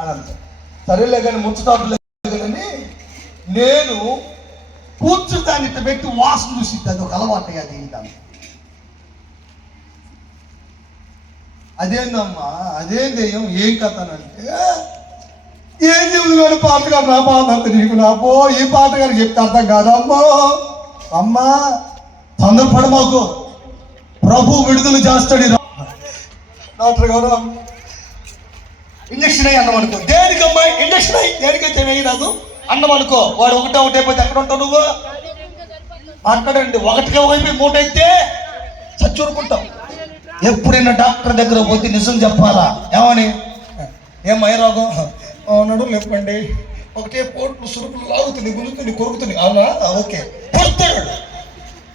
అని అంటారు. సరేలే కానీ ముచ్చటాపులేదు కానీ నేను కూర్చుంటాను ఇట్లా పెట్టి వాసన చూసి అది ఒక అలవాటుగా తింటాను. అదేందమ్మా అదేం దెయ్యం ఏం కథనంటే ఏం చెబుతున్నాడు పాటగారు నా బాధ అంత నీకు నాపో ఈ పాటగారు చెప్తే అర్థం కాదమ్మో. అమ్మా తొందరపడ మాకు ప్రభు విడుదల చేస్తాడు. డాక్టర్ గారు ఇంజక్షన్ అయ్యి అన్నం అనుకో. దేనికమ్మా ఇంజక్షన్ అయ్యి దేనికైతే వేయి రాదు అన్నం అనుకో. వాడు ఒకటైపోతే ఎక్కడ ఉంటావు నువ్వు? మాట్లాడండి. ఒకటిగా వైపు మూట అయితే చచ్చూరుకుంటావు. ఎప్పుడైనా డాక్టర్ దగ్గర పోతే నిజం చెప్పాలా? ఏమని? ఏమై రోగం అన్నాడు. లేపండి ఒకటే పోట్లు సురుకులు లాగుతుంది గుంజుతుంది కొరుకుతుంది. అవునా? ఓకే కొడతాడు.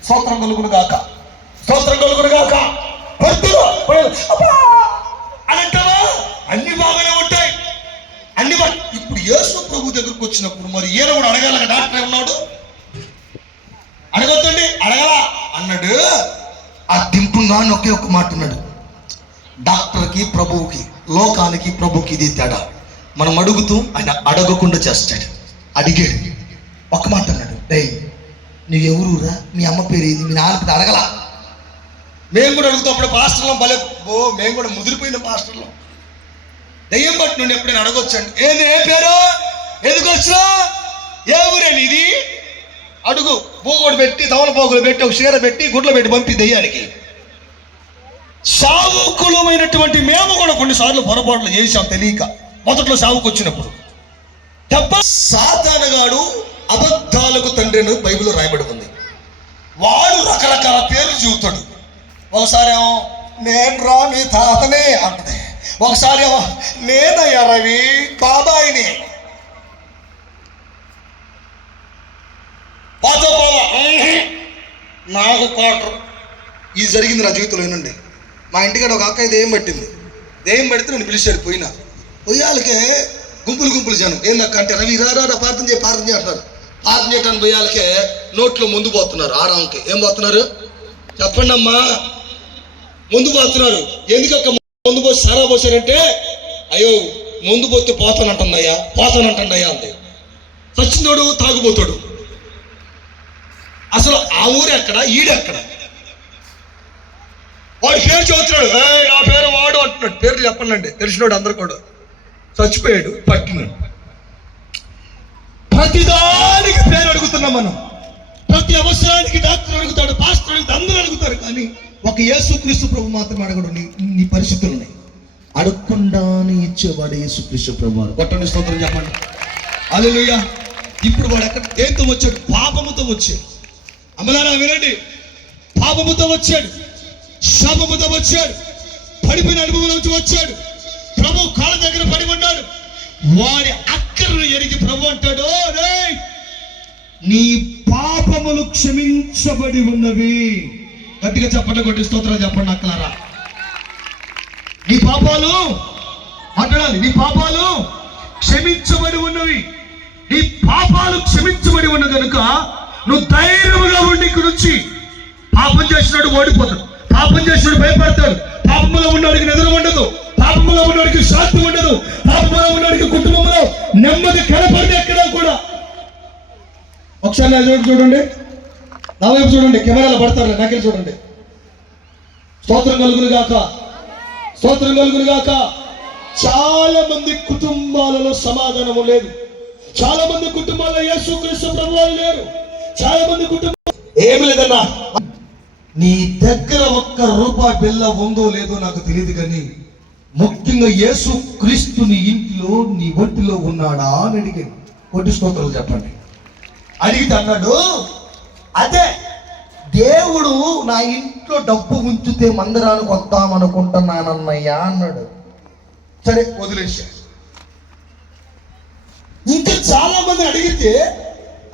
స్తోత్రం కలుగును గాక, స్తోత్రం కలుగును గాక. అని అంటావా? అన్ని బాగానే ఉంటాయి అన్ని. ఇప్పుడు యేసు ప్రభు దగ్గరకు వచ్చినప్పుడు మరి ఈయన కూడా అడగాల. డాక్టర్ ఏమన్నాడు? అడగొద్దండి అడగలా అన్నాడు. ఆ దింపుగా ఒకే ఒక్క మాట అన్నాడు. డాక్టర్కి ప్రభువుకి లోకానికి ప్రభుకి ఇది తేడా. మనం అడుగుతూ ఆయన అడగకుండా చేస్తాడు. అడిగాడు ఒక్క మాట అన్నాడు. డేయ్ నువ్వెవరురా? మీ అమ్మ పేరు ఏది? మీ నాన్న పేరు అడగలా. మేము కూడా అడుగుతాం. అప్పుడు పాస్టర్లో భలే మేము కూడా ముదిరిపోయిన పాస్టర్లో దయ్యం పట్టి నుండి ఎప్పుడైనా అడగొచ్చండి. ఏంది ఏ పేరు? ఎందుకు వచ్చినా? ఏ ఊరేని ఇది? అడుగు. పోగోడు పెట్టి తమలపోగులు పెట్టి ఒక చీర పెట్టి గుడ్లు పెట్టి పంపి దయ్యానికి. సావుకులమైనటువంటి మేము కూడా కొన్నిసార్లు పొరపాట్లు చేసాం తెలియక. మొదట్లో సావుకు వచ్చినప్పుడు సాతానుగాడు అబద్ధాలకు తండ్రి అని బైబిల్లో రాయబడి ఉంది. వాడు రకరకాల పేర్లు చెబుతాడు. ఒకసారి ఏమో నేను రా మీ తాతనే అంటది. ఒకసారి ఏమో నేనయ్యా రవి బాబాయిని. నాకు క్వార్టర్. ఇది జరిగింది నా జీవితంలో. ఏనండి మా ఇంటికాడ ఒక అక్క దెయ్యం పట్టింది. దెయ్యం పడితే నేను పిలిచాడు. పోయినా పొయ్యాలకే గుంపులు జనం. ఏందక్క అంటే రవి రా ప్రార్థన చేస్తున్నారు. ప్రార్థన చేయడానికి పొయ్యాలకే నోట్లో ముందు పోతున్నారు. ఆరాంకి ఏం పోతున్నారు చెప్పండి అమ్మా? ముందు పోతున్నారు. ఎందుకక్క ముందు పోసి సారా పోసారంటే అయ్యో ముందు పోతే పోతానంటుందయ్యా అంతే. సచ్చినోడు తాగుపోతాడు. అసలు ఆ ఊరు ఎక్కడ ఈడెక్కడ? వాడు పేరు చదువుతున్నాడు. నా పేరు వాడు అంటున్నాడు. పేర్లు చెప్పండి తెలిసినోడు అందరు కూడా. చచ్చిపోయాడు పట్టినాడు. ప్రతిదానికి పేరు అడుగుతున్నాం మనం. ప్రతి అవసరానికి డాక్టర్ అడుగుతాడు, పాస్టర్ అడుగుతాడు, అందరూ అడుగుతారు. కానీ ఒక యేసుక్రీస్తు ప్రభు మాత్రం అడగడు. నీ పరిస్థితులు ఉన్నాయి అడగకుండానే ఇచ్చేవాడు యేసుక్రీస్తు ప్రభు. కొట్టండి స్తోత్రం చెప్పండి. హల్లెలూయా. ఇప్పుడు వాడు ఎక్కడ దేంతో వచ్చాడు? పాపముతో వచ్చాడు. అమలారా వినండి. పాపముతో వచ్చాడు, శాపముతో వచ్చాడు, పడిపోయిన అనుభవం నుంచి వచ్చాడు. ప్రభు కాళ్ళ దగ్గర పడి ఉన్నాడు. వాడి అక్కర్ను ఎరిగి ప్రభు అంటాడు, నీ పాపములు క్షమించబడి ఉన్నవి. గట్టిగా చెప్పండి, కొట్టి స్తోత్రం చెప్పండి అక్కలారా. నీ పాపాలు మాట్లాడాలి. నీ పాపాలు క్షమించబడి ఉన్నవి. నీ పాపాలు క్షమించబడి ఉన్న కనుక నువ్వు ధైర్యముగా ఉండి ఇక్కడ నుంచి. పాపం చేసినాడు ఓడిపోతాడు, పాపం చేసినాడు భయపడతాడు, పాపంలో ఉన్నవాడికి నిద్ర ఉండదు, పాపంలో ఉన్నవాడికి శాంతి ఉండదు, పాపంలో ఉన్నవాడికి కుటుంబంలో నెమ్మది కనపడదు ఎక్కడా కూడా. ఒకసారి నా చూడండి, నా వైపు చూడండి, కెమెరాలో పడతారు, నాకెళ్ళి చూడండి. స్తోత్రం కలుగును గాక, స్తోత్రం కలుగును గాక. చాలా మంది కుటుంబాలలో సమాధానము లేదు. చాలా మంది కుటుంబాల్లో యేసుక్రీస్తు ప్రభువు లేరు. చాలా మంది కుటుంబం ఏమి లేదన్నా. నీ దగ్గర ఒక్క రూపాయి బిల్ల ఉందో లేదో నాకు తెలియదు, కానీ ముఖ్యంగా యేసుక్రీస్తు నీ ఇంట్లో నీ ఒంటిలో ఉన్నాడా అని అడిగాను. కొట్టి స్తోత్రాలు చెప్పండి. అడిగితే అన్నాడు, అదే దేవుడు నా ఇంట్లో డబ్బు ఉంచితే మందిరానికి వద్దామనుకుంటున్నానన్నయ్యా అన్నాడు. సరే వదిలేసా. ఇంకా చాలా మంది అడిగితే,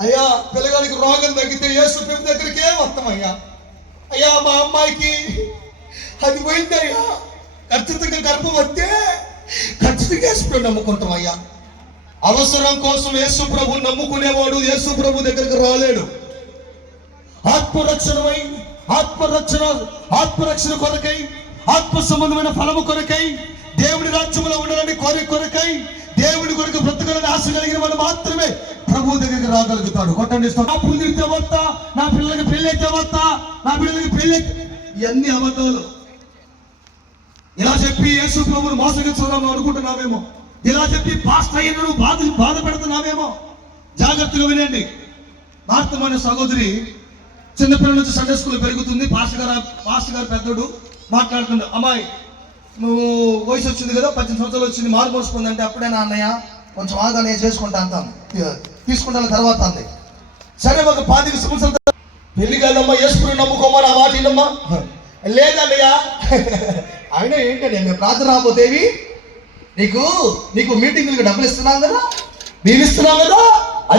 అయ్యా పిల్లగానికి రోగం తగ్గితే యేసు ప్రభు దగ్గరికే వస్తామయ్యా. అయ్యా మా అమ్మాయికి అది పోయిందయ్యా, ఖచ్చితంగా గర్భం వస్తే ఖచ్చితంగా యేసు ప్రభు నమ్ముకుంటాం అయ్యా. అవసరం కోసం యేసు ప్రభు నమ్ముకునేవాడు యేసు ప్రభు దగ్గరికి రాలేడు. ఆత్మరక్షణ కొరకై, ఆత్మ సంబంధమైన ఫలము కొరకై, దేవుడి రాజ్యంలో ఉండడానికి కొరకై, పొందాలని ఆశ కలిగిన వాడు మాత్రమే ప్రభు దగ్గరికి రాగలుగుతాడు. కొట్టండి. నా పులితే వస్తా, నా పిల్లలకి పెళ్ళి అయితే వస్తా, నా పిల్లలకి పెళ్ళి ఇవన్నీ అబద్ధాలు. ఇలా చెప్పి యేసు ప్రభువును మోసగించుదాము అనుకుంటున్నామేమో, ఇలా చెప్పి పాస్టర్ అయ్యను బాధ పెడుతున్నామేమో. జాగ్రత్తగా వినండి. మార్తమనే సహోదరి చిన్నపిల్లల నుంచి సండే స్కూల్ పెరుగుతుంది. పాస్టర్ గారు పెద్దడు మాట్లాడుతుండే, అమ్మాయి నువ్వు వయసు వచ్చింది కదా, 18 సంవత్సరాలు వచ్చింది, మారు మోసుకుందంటే అప్పుడే నా అన్నయ్య కొంచెం ఆగా నేను చేసుకుంటా అంటాను, తీసుకుంటాను తర్వాత అంది. సరే ఒక 25 సంవత్సరాలు పెళ్లి కాదమ్మా, యేసుని నమ్ముకోమా, నా మాట వినమ్మా. లేదన్నయ్య. అయినా ఏంటండి మేము ప్రార్థన రాబోతేవి, నీకు మీటింగులకు డబ్బులు ఇస్తున్నాం కదా, మేము ఇస్తున్నాం కదా,